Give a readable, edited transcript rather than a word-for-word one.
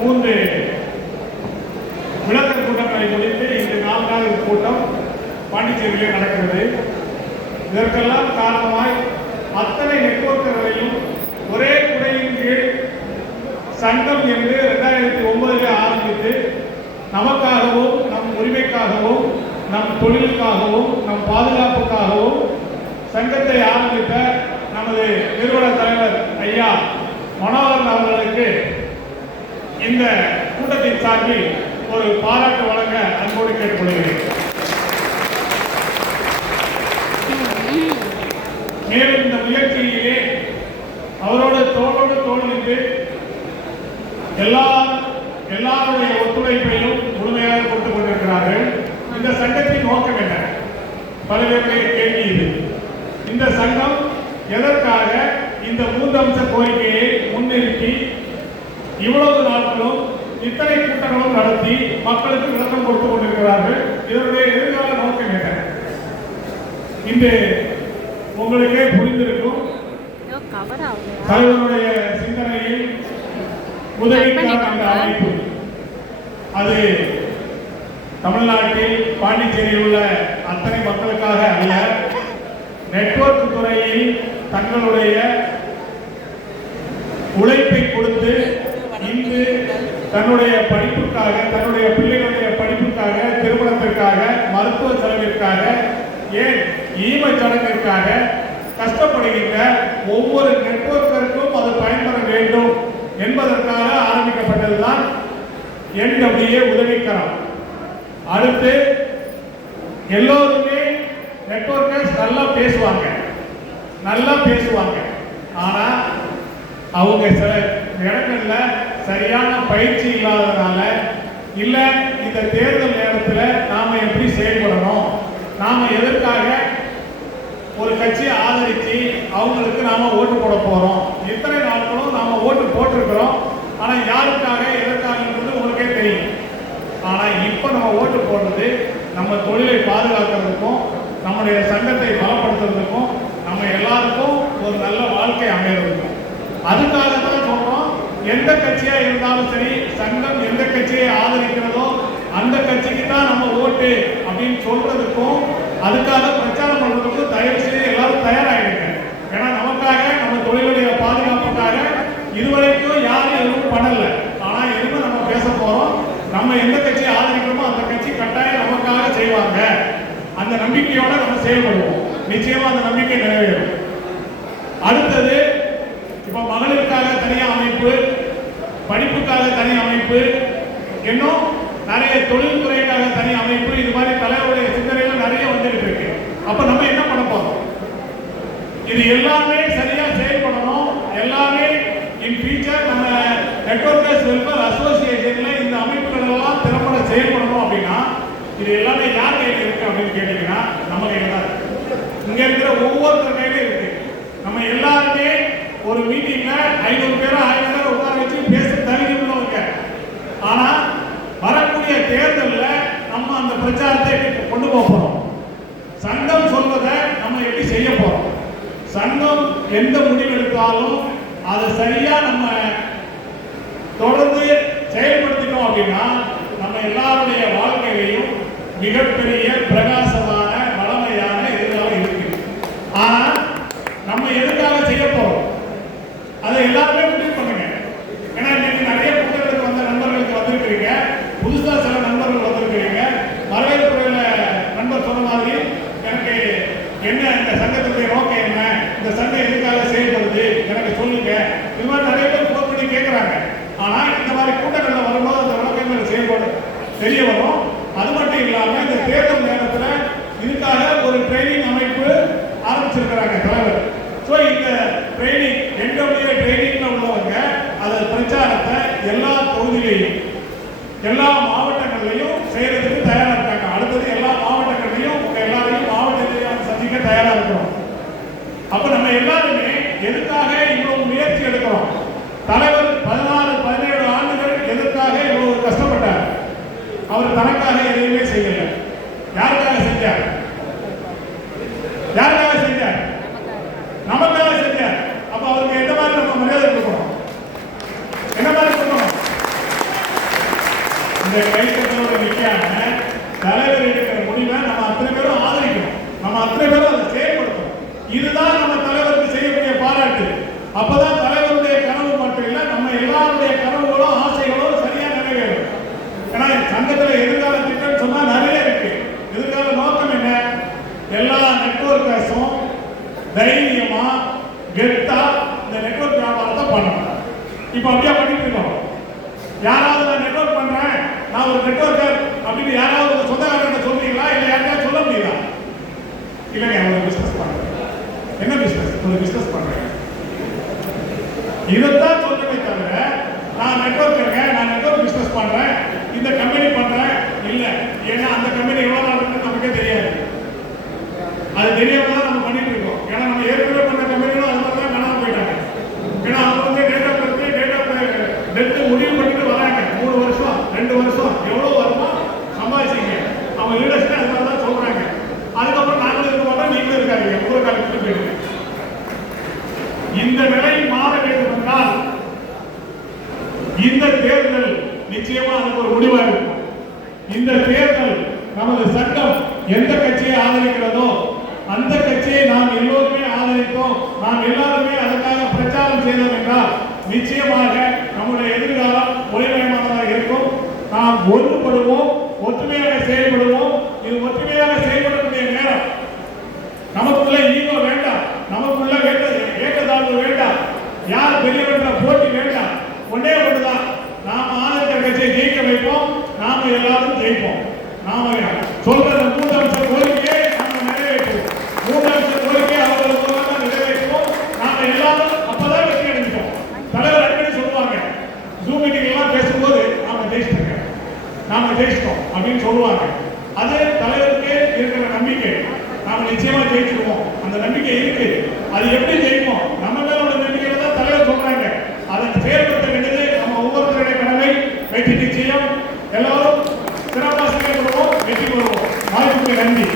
மூன்று விளக்க கூட்டங்களை முடித்து இந்த 4 கூட்டம் பாண்டிச்சேரியில் நடக்கிறது. இதற்கெல்லாம் காரணமாய் அத்தனை நெட்வொர்க்கர்களையும் ஒரே குடையின் கீழ் சங்கம் என்று 2009 ஆரம்பித்து நமக்காகவும் நம் உரிமைக்காகவும் நம் தொழிலுக்காகவும் நம் பாதுகாப்புக்காகவும் சங்கத்தை ஆரம்பித்த நமது நிறுவன தலைவர் ஐயா மனோகரன் அவர்களுக்கு இந்த கூட்டத்தின் சார்பில் ஒரு பாராட்டு வழங்க அன்போடு கேட்டுக்கொள்கிறேன். மேலும் இந்த முயற்சியிலே அவரோடு தோள் நின்று எல்லாருடைய ஒத்துழைப்பையும் முழுமையாக கொடுத்துக் கொண்டிருக்கிறார்கள். இந்த சங்கத்தின் நோக்கம் என்ன? பல பேருடைய கேள்வி இது. இந்த சங்கம் எதற்காக இந்த 3 அம்ச கோரிக்கையை முன்னிறுத்தி இவ்வளவு நாட்களும் இத்தனை கூட்டங்களும் நடத்தி மக்களுக்கு விளக்கம் கொடுத்துக் கொண்டிருக்கிறார்கள்? இதனுடைய எதிர்கால நோக்கம் என்ன? இன்று உங்களுக்கே புரிந்திருக்கும். தலைவருடைய சிந்தனையில் உதவிக்கான அந்த அமைப்பு அது தமிழ்நாட்டில் பாண்டிச்சேரியில் உள்ள அத்தனை மக்களுக்காக அல்ல, நெட்வொர்க் துறையில் தங்களுடைய உழைப்பை கொடுத்து இன்று தன்னுடைய படிப்புக்காக, தன்னுடைய பிள்ளைகளுடைய படிப்புக்காக, திருமணத்திற்காக, மருத்துவ செலவிற்காக, ஏன் ஈம சடங்கிற்காக கஷ்டப்படுகின்ற ஒவ்வொரு நெட்வொர்க்கிற்கும் அது பயன்பட வேண்டும் என்பதற்காக ஆரம்பிக்கப்பட்டதுதான் NWA உதவிக்கரம். அடுத்து எல்லோருமே நெட்வொர்க்கர்ஸ் நல்லா பேசுவாங்க, ஆனா அவங்க சில இடங்கள்ல சரியான பயிற்சி இல்லாததுனால, இல்ல இந்த தேர்தல் நேரத்தில் நாம எப்படி செயல்படணும், நாம எதற்காக ஒரு கட்சியை ஆதரிச்சு அவங்களுக்கு நாம ஓட்டு போட போறோம், இத்தனை நாட்களும் நாம ஓட்டு போட்டிருக்கிறோம், ஆனா யாருக்காக எதற்காகன்றது உங்களுக்கே தெரியும். ஆனா இப்ப நம்ம ஓட்டு போடுறது நம்ம தொழிலை பாதுகாக்கிறதுக்கும் நம்முடைய சங்கத்தை பலப்படுத்துறதுக்கும் நம்ம எல்லாருக்கும் ஒரு நல்ல வாழ்க்கை அமைகிறதுக்கும். அதுக்காக தான் சொல்றோம், எந்த கட்சியா இருந்தாலும் சரி, சங்கம் எந்த கட்சியை ஆதரிக்கிறதோ அந்த கட்சிக்கு தான் நம்ம ஓட்டு அப்படின்னு சொல்றதுக்கும் அதுக்காக பிரச்சாரம் பண்றதுக்கும் தயவு செய்து எல்லாரும் தயாராகிடுங்க. ஏன்னா நமக்காக, நம்ம தொழிலுடைய பாதுகாப்புக்காக இதுவரைக்கும் யாரும் எதுவும் பண்ணல. ஆனா எதுவும் நம்ம பேச போறோம். நம்ம எந்த கட்சியை ஆதரிக்கிறோமோ அந்த கட்சி கட்டாயம் நமக்காக செய்வாங்க. அந்த நம்பிக்கையோட நம்ம செயல்படுவோம். நிச்சயமா அந்த நம்பிக்கை நிறைவேறும். அடுத்தது, இப்ப மகளிருக்காக தனி அமைப்பு, படிப்புக்காக தனி அமைப்பு, இன்னும் நிறைய தொழில்துறைக்காக தனி அமைப்பு, இது மாதிரி தலைவருடைய சிந்தனைகள் நிறைய வந்துட்டு இருக்கு. அப்ப நம்ம என்ன பண்ண போறோம்? இது எல்லாமே சரியா செயல்படணும். எல்லாமே இன் ஃபியூச்சர் நம்ம நெட்வொர்க்கர்ஸ் வெல்ஃபேர் அசோசியேஷன்ல இந்த அமைப்புகள் எல்லாம் திறம்பட செயல்படணும் அப்படின்னா இது எல்லாமே யார் கையில் இருக்கு அப்படின்னு கேட்டீங்கன்னா நம்ம கையில் தான் இருக்கு. இங்க இருக்கிற ஒவ்வொருத்தர் கையில இருக்கு. நம்ம எல்லாருமே ஒரு மீட்டிங்ல 500 பேரோ 1000 பேரோ உட்கார வச்சு பேச தகுதி உள்ளவங்க. ஆனா வரக்கூடிய தேர்தலில் நம்ம அந்த பிரச்சாரத்தை கொண்டு போக போறோம். சங்கம் சொல்வதை நம்ம எப்படி செய்ய போறோம்? சங்கம் எந்த முடிவு எடுத்தாலும் அதை சரியா நம்ம தொடர்ந்து செயல்படுத்தினோம் அப்படின்னா நம்ம எல்லாருடைய வாழ்க்கையிலையும் மிகப்பெரிய பிரகாசமான வளமையான எதிர்காலம் இருக்கு. ஆனா நம்ம எதுக்காக செய்ய போறோம் அதை எல்லாருமே முடிவு பண்ணுங்க. ஏன்னா இன்னைக்கு நிறைய கூட்டங்களுக்கு வந்த நண்பர்களுக்கு வந்திருக்கிறீங்க, புதுசா சில நண்பர்கள் வந்திருக்கிறீங்க. வரவேற்புறையில நண்பர் சொன்ன மாதிரி எனக்கு என்ன இந்த சங்கத்துடைய நோக்கம் என்ன, இந்த சங்கம் எதுக்காக செயல்படுது எனக்கு சொல்லுங்க, இது மாதிரி நிறைய பேர் போன் பண்ணி கேட்கிறாங்க. ஆனா இந்த மாதிரி கூட்டங்களில் வரும்போது அந்த விளக்கங்கள் செயல்பட தெரிய வரும். அது மட்டும் இல்லாம இந்த தேர்தல் நேரத்தில் இதுக்காக ஒரு ட்ரைனிங் அமைப்பு ஆரம்பிச்சிருக்கிறாங்க தலைவர். ஸோ இந்த ட்ரைனிங் NWA ட்ரைனிங்ல உள்ளவங்க அதை பிரச்சாரத்தை எல்லா தொகுதியிலையும் எல்லா மாவட்டங்கள்லையும் செய்யறதுக்கு தயாரா இருக்காங்க. அடுத்தது எல்லா மாவட்டங்கள்லையும் உங்க எல்லாரையும் மாவட்டத்திலையும் சந்திக்க தயாரா இருக்கிறோம். அப்ப நம்ம எல்லாருமே எதுக்காக இவ்வளவு முயற்சி எடுக்கிறோம்? தலைவர் 16-17 ஆண்டுகள் எதற்காக இவ்வளவு கஷ்டப்பட்டார்? அவர் தனக்காக எதையுமே செய்யல. யாருக்காக செஞ்சார்? நமக்காக செஞ்சார். அப்ப அவருக்கு எந்த மாதிரி நம்ம மரியாதை கொடுக்கணும்? இந்த கைத்தட்டலோட நிக்காம தலைவர் எடுக்கிற முடிவை நம்ம அத்தனை பேரும் ஆதரிக்கணும், நம்ம அத்தனை பேரும் அதை செயல்படுத்தணும். இதுதான் நம்ம தலைவருக்கு செய்யக்கூடிய பாராட்டு. அப்பதான் தலைவருடைய கனவு மட்டும் இல்ல, நம்ம எல்லாருடைய கனவுகளும் ஆசைகளும் சரியா நிறைவேறும். ஏன்னா சங்கத்துல எதிர்கால திட்டம் சொன்னா நிறைய இருக்கு. எதிர்கால நோக்கம் என்ன? எல்லா நெட்வொர்க்கர்ஸும் தைரியமா கெத்தா இந்த நெட்வொர்க் வியாபாரத்தை பண்ணணும். இப்ப அப்படியே பண்ணிட்டு இருக்கோம். யாராவது நான் நெட்வொர்க் பண்றேன், நான் ஒரு நெட்வொர்க்கர் அப்படின்னு யாராவது சொந்தக்காரங்க சொல்றீங்களா? இல்ல யாராவது சொல்ல முடியுதா? இல்லைங்க, ஒரு பிசினஸ் பண்றேன். என்ன பிசினஸ்? ஒரு பிசினஸ் பண்றேன். இதைத்தான் சொல்றதை தவிர நான் நெட்வொர்க்கருங்க, நான் நெட்வொர்க் பிசினஸ் பண்றேன், இந்த கம்பெனி பண்றேன் இல்ல. ஏன்னா அந்த கம்பெனி எவ்வளவு நாள் இருக்குன்னு நமக்கே தெரியாது. அது தெரியாம தான் நம்ம பண்ணிட்டு இருக்கோம். ஏன்னா நம்ம ஏற்கனவே பண்ண கம்பெனிகளும் அது மாதிரி தான் காணாம போயிட்டாங்க. ஏன்னா அவங்க வந்து டேட்டா டெத்து முடிவு பண்ணிட்டு வராங்க. 3 வருஷம் 2 வருஷம் எவ்வளவு வருமோ சம்பாதிச்சிங்க. அவங்க லீடர்ஸ்க்கு அது மாதிரி தான் சொல்றாங்க. அதுக்கப்புறம் நாங்களும் இருக்க மாட்டோம், நீங்களும் இருக்காங்க, ஊரை காலத்துக்கு போயிடுங்க. இந்த நிலை மாற வேண்டும் என்றால் இந்த தேர்தல் நிச்சயமா அதுக்கு ஒரு முடிவாக இருக்கும். இந்த தேர்தல் நமது சட்டம் எந்த கட்சியை ஆதரிக்கிறதோ அந்த கட்சியை நாம் எல்லோருமே ஆதரித்தோம், நாம் எல்லாருமே அதற்காக பிரச்சாரம் செய்தோம் என்றால் நிச்சயமாக நம்முடைய எதிர்காலம் ஒளிமயமானதாக இருக்கும். நாம் ஒன்றுபடுவோம், ஒற்றுமையாக செயல்படுவோம். இது ஒற்றுமையாக செயல்படக்கூடிய நேரம். நமக்குள்ள ஈகோ வேண்டாம், நமக்குள்ள ஏற்றத்தாழ்வு வேண்டாம், யார் பெரியவற்ற போட்டி வேண்டாம். ஒன்னே ஒன்றுதான், நாம ஆதரித்த கட்சியை ஜெயிக்க வைப்போம், நாம எல்லாரும் ஜெயிப்போம். நாம சொல்ற 3 அம்ச கோரிக்கையை நாம நிறைவேற்றுவோம். 3 அம்ச கோரிக்கையை அவர்களுக்கு நிறைவேற்றுவோம். நாம எல்லாரும் அப்பதான் வெற்றி அடைஞ்சிட்டோம். தலைவர் அடிக்கடி சொல்லுவாங்க, ஜூம் மீட்டிங் எல்லாம் பேசும்போது நாம ஜெயிச்சிட்டோம் அப்படின்னு சொல்லுவாங்க. அது தலைவருக்கு இருக்கிற நம்பிக்கை. நாம நிச்சயமா ஜெயிச்சிருவோம், அந்த நம்பிக்கை இருக்கு. அது எப்படி ஜெயிப்போம்? நம்ம மேல உள்ள நம்பிக்கையில தான் தலைவர் சொல்றாங்க. அதை செயல்படுத்த வேண்டியது நம்ம ஒவ்வொருத்தருடைய கடமை. வெற்றி நிச்சயம். எல்லாரும் சிறப்பாக செயல்படுவோம், வெற்றி பெறுவோம். வாய்ப்புக்கு நன்றி.